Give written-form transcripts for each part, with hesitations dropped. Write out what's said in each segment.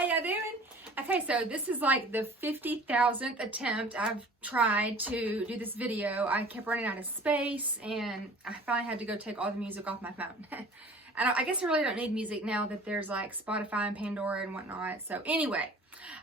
How y'all doing? Okay, so this is like the 50,000th attempt I've tried to do this video. I kept running out of space and I finally had to go take all the music off my phone. I guess I really don't need music now that there's like Spotify and Pandora and whatnot. So anyway,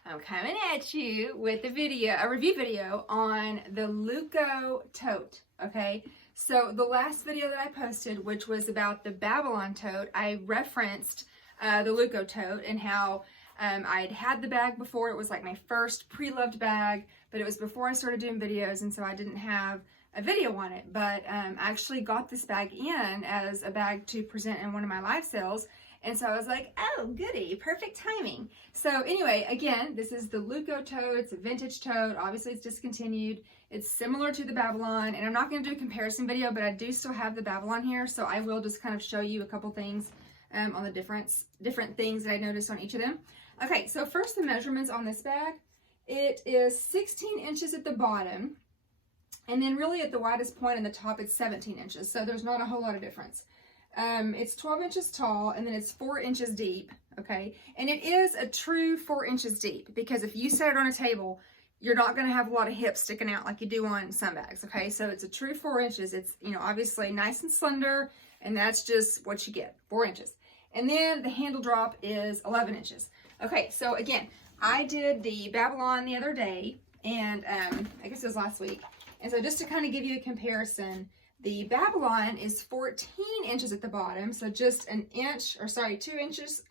I'm coming at you with a review video on the Luco Tote, okay? So the last video that I posted, which was about the Babylon tote, I referenced the Luco Tote and how I'd had the bag before. It was like my first pre-loved bag, but it was before I started doing videos, and so I didn't have a video on it. But I actually got this bag in as a bag to present in one of my live sales, and so I was like, oh, goody, perfect timing. So anyway, again, this is the Luco Tote. It's a vintage tote. Obviously, it's discontinued. It's similar to the Babylon, and I'm not going to do a comparison video, but I do still have the Babylon here, so I will just kind of show you a couple things on the different things that I noticed on each of them. Okay, so first the measurements on this bag. It is 16 inches at the bottom, and then really at the widest point in the top it's 17 inches, so there's not a whole lot of difference. It's 12 inches tall, and then it's 4 inches deep, okay? And it is a true 4 inches deep, because if you set it on a table, you're not going to have a lot of hips sticking out like you do on some bags, okay? So it's a true 4 inches. It's, you know, obviously nice and slender, and that's just what you get, 4 inches. And then the handle drop is 11 inches. Okay, so again, I did the Babylon the other day, and I guess it was last week. And so just to kind of give you a comparison, the Babylon is 14 inches at the bottom, so just 2 inches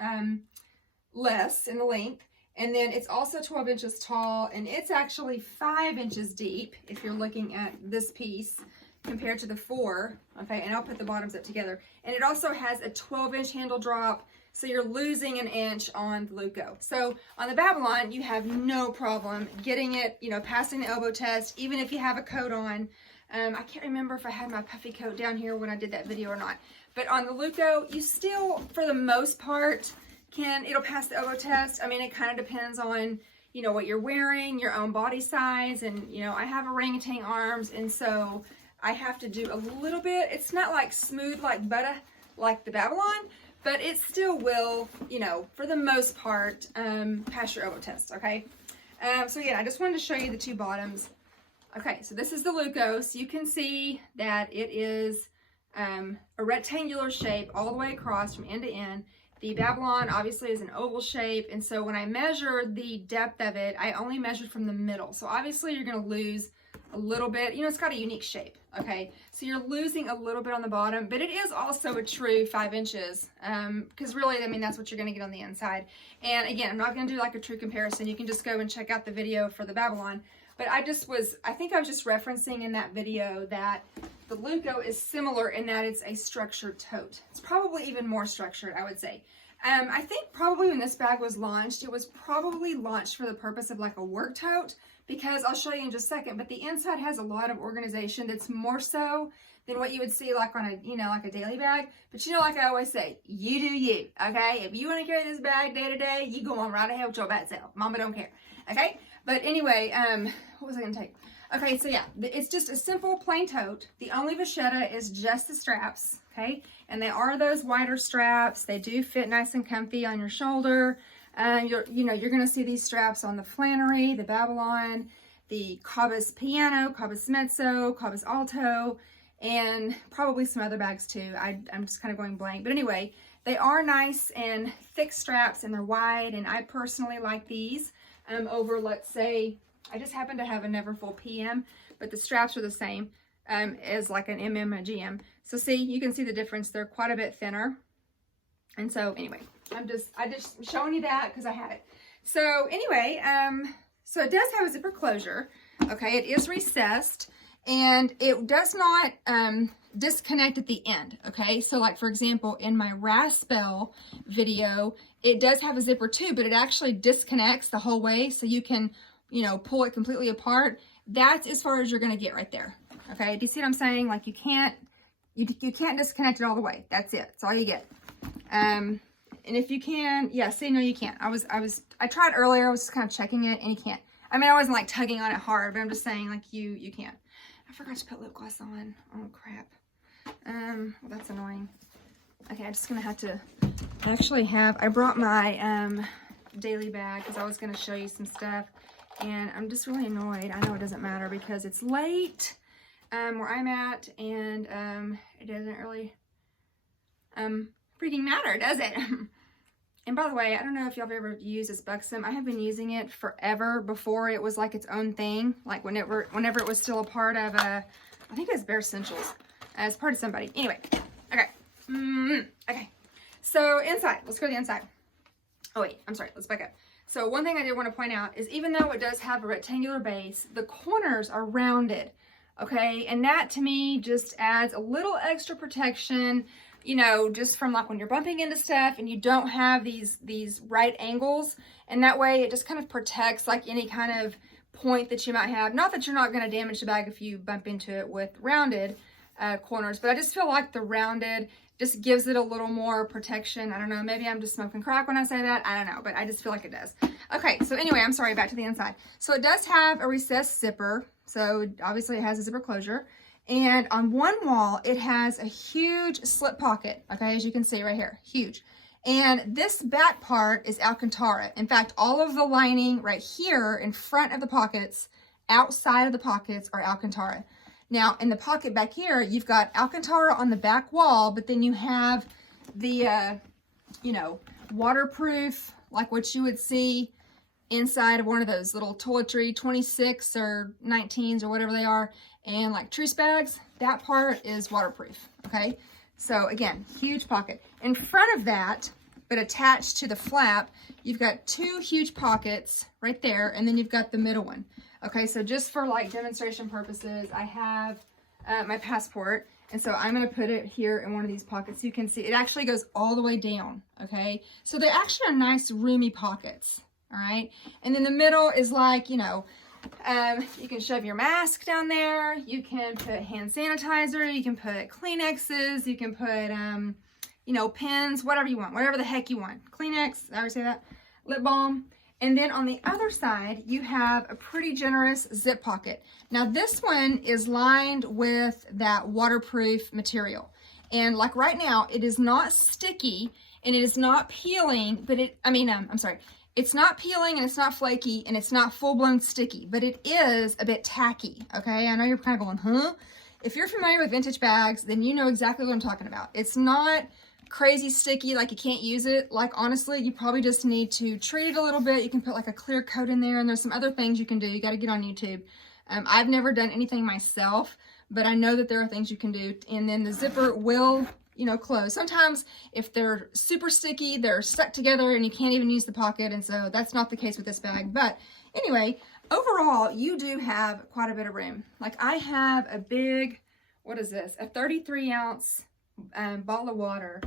less in the length. And then it's also 12 inches tall, and it's actually 5 inches deep if you're looking at this piece compared to the 4, okay? And I'll put the bottoms up together. And it also has a 12-inch handle drop, so you're losing an inch on the Luco. So on the Babylon, you have no problem getting it, you know, passing the elbow test, even if you have a coat on. I can't remember if I had my puffy coat down here when I did that video or not. But on the Luco, you still, for the most part, it'll pass the elbow test. I mean, it kind of depends on, you know, what you're wearing, your own body size, and, you know, I have orangutan arms, and so I have to do a little bit. It's not like smooth like butter like the Babylon, but it still will, you know, for the most part, pass your elbow test, okay? So yeah, I just wanted to show you the two bottoms. Okay, so this is the Luco, so you can see that it is a rectangular shape all the way across from end to end. The Babylon obviously is an oval shape, and so when I measured the depth of it, I only measured from the middle. So obviously you're going to lose a little bit. You know, it's got a unique shape, okay? So you're losing a little bit on the bottom, but it is also a true 5 inches, because really, I mean, that's what you're going to get on the inside. And again, I'm not going to do like a true comparison. You can just go and check out the video for the Babylon. But I think I was just referencing in that video that the Luco is similar in that it's a structured tote. It's probably even more structured, I would say. I think probably when this bag was launched, it was probably launched for the purpose of like a work tote, because I'll show you in just a second, but the inside has a lot of organization that's more so than what you would see like on a, you know, like a daily bag. But you know, like I always say, you do you, okay? If you want to carry this bag day to day, you go on right ahead with your bad self. Mama don't care, okay? But anyway, what was I going to take? Okay, so yeah, it's just a simple plain tote. The only vachetta is just the straps, okay? And they are those wider straps. They do fit nice and comfy on your shoulder. You're going to see these straps on the Flannery, the Babylon, the Cabas Piano, Cabas Mezzo, Cabas Alto, and probably some other bags too. I'm just kind of going blank. But anyway, they are nice and thick straps, and they're wide, and I personally like these over, let's say, I just happen to have a Neverfull PM, but the straps are the same as like an MM and a GM. So see, you can see the difference. They're quite a bit thinner. And so anyway, I just showing you that because I had it. So anyway, so it does have a zipper closure. Okay, it is recessed, and it does not disconnect at the end. Okay, so like for example, in my Raspel video, it does have a zipper too, but it actually disconnects the whole way, so you can, you know, pull it completely apart. That's as far as you're gonna get right there. Okay, do you see what I'm saying? Like you can't disconnect it all the way. That's it. That's all you get. And if you can, yeah, see, no, you can't. I tried earlier. I was just kind of checking it, and you can't. I mean, I wasn't like tugging on it hard, but I'm just saying, like, you can't. I forgot to put lip gloss on. Oh crap. Well, that's annoying. Okay, I'm just gonna have to actually I brought my daily bag because I was going to show you some stuff. And I'm just really annoyed. I know it doesn't matter because it's late where I'm at, and it doesn't really freaking matter, does it? And by the way, I don't know if y'all have ever used this buxom. I have been using it forever before it was like its own thing. Like whenever it was still a part of I think it was Bare Essentials. It's part of somebody. Anyway, okay. Okay. So inside, let's go to the inside. Oh wait, I'm sorry, let's back up. So one thing I did want to point out is even though it does have a rectangular base, the corners are rounded, okay? And that to me just adds a little extra protection, you know, just from like when you're bumping into stuff and you don't have these right angles. And that way it just kind of protects like any kind of point that you might have. Not that you're not going to damage the bag if you bump into it with rounded corners, but I just feel like the rounded just gives it a little more protection. I don't know, maybe I'm just smoking crack when I say that. I don't know, but I just feel like it does. Okay, so anyway, I'm sorry, back to the inside. So it does have a recessed zipper. So obviously it has a zipper closure. And on one wall, it has a huge slip pocket, okay, as you can see right here, huge. And this back part is Alcantara. In fact, all of the lining right here in front of the pockets, outside of the pockets, are Alcantara. Now, in the pocket back here, you've got Alcantara on the back wall, but then you have the, you know, waterproof, like what you would see inside of one of those little toiletry 26 or 19s or whatever they are, and like truce bags. That part is waterproof, okay? So again, huge pocket. In front of that, but attached to the flap, you've got two huge pockets right there, and then you've got the middle one. Okay, so just for like demonstration purposes, I have my passport, and so I'm going to put it here in one of these pockets. So you can see it actually goes all the way down, okay? So they actually are nice, roomy pockets, all right? And then the middle is like, you know, you can shove your mask down there, you can put hand sanitizer, you can put Kleenexes, you can put, you know, pens, whatever you want, whatever the heck you want. Kleenex, I already say that, lip balm. And then on the other side, you have a pretty generous zip pocket. Now this one is lined with that waterproof material. And like right now, it is not sticky and it is not peeling, but it's not peeling and it's not flaky and it's not full-blown sticky, but it is a bit tacky, okay? I know you're kind of going, huh? If you're familiar with vintage bags, then you know exactly what I'm talking about. It's not crazy sticky, like you can't use it. Like honestly, you probably just need to treat it a little bit. You can put like a clear coat in there, and there's some other things you can do. You got to get on YouTube. I've never done anything myself, but I know that there are things you can do, and then the zipper will, you know, close. Sometimes if they're super sticky, they're stuck together and you can't even use the pocket, and so that's not the case with this bag. But anyway, overall, you do have quite a bit of room. Like I have a big, what is this? A 33-ounce bottle of water,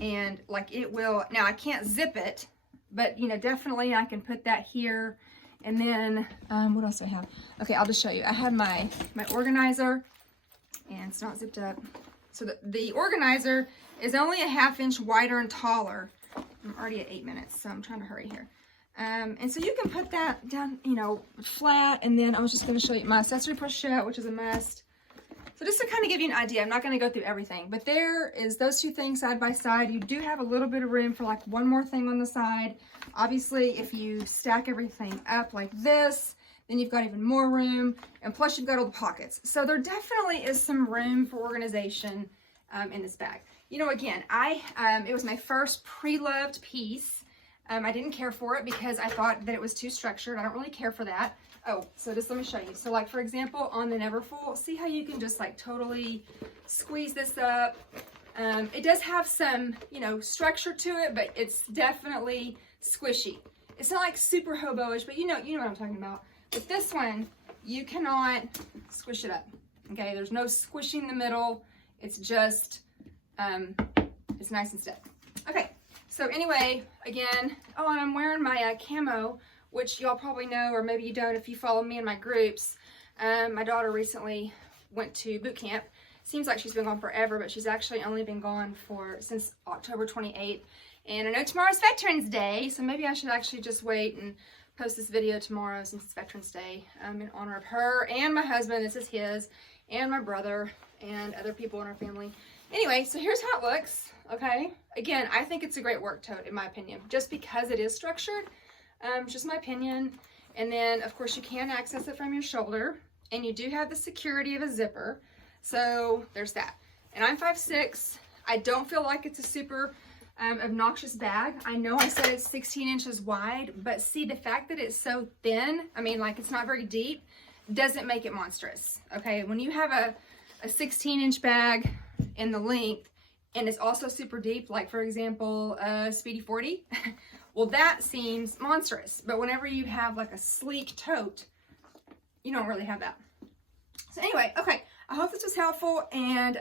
and like it will, now I can't zip it, but you know, definitely I can put that here. And then what else do I have? Okay, I'll just show you. I have my organizer, and it's not zipped up. So the organizer is only a 1/2 inch wider and taller. I'm already at 8 minutes, so I'm trying to hurry here. And so you can put that down, you know, flat. And then I was just going to show you my accessory pochette, which is a must. So just to kind of give you an idea, I'm not going to go through everything, but there is those two things side by side. You do have a little bit of room for like one more thing on the side. Obviously, if you stack everything up like this, then you've got even more room, and plus you've got all the pockets. So there definitely is some room for organization in this bag. You know, again, it was my first pre-loved piece. I didn't care for it because I thought that it was too structured. I don't really care for that. Oh, so just let me show you. So like, for example, on the Neverfull, see how you can just like totally squeeze this up. It does have some, you know, structure to it, but it's definitely squishy. It's not like super hobo-ish, but you know what I'm talking about. With this one, you cannot squish it up, okay? There's no squishing the middle. It's just, it's nice and stiff. Okay, so anyway, again, oh, and I'm wearing my camo, which y'all probably know, or maybe you don't if you follow me in my groups. My daughter recently went to boot camp. Seems like she's been gone forever, but she's actually only been gone since October 28th. And I know tomorrow's Veterans Day, so maybe I should actually just wait and post this video tomorrow since it's Veterans Day in honor of her and my husband. This is his, and my brother and other people in our family. Anyway, so here's how it looks, okay? Again, I think it's a great work tote, in my opinion, just because it is structured. Just my opinion. And then, of course, you can access it from your shoulder, and you do have the security of a zipper. So there's that. And I'm 5'6". I don't feel like it's a super obnoxious bag. I know I said it's 16 inches wide, but see, the fact that it's so thin, I mean, like, it's not very deep, doesn't make it monstrous, okay? When you have a 16-inch bag in the length, and it's also super deep, like, for example, Speedy 40, well, that seems monstrous. But whenever you have, like, a sleek tote, you don't really have that. So anyway, okay, I hope this was helpful, and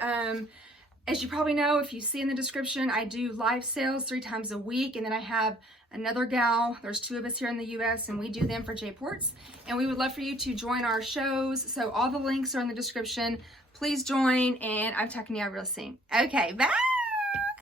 as you probably know, if you see in the description, I do live sales 3 times a week, and then I have another gal, there's 2 of us here in the US, and we do them for J-Ports, and we would love for you to join our shows. So all the links are in the description. Please join, and I'm talking to you real soon. Okay, bye!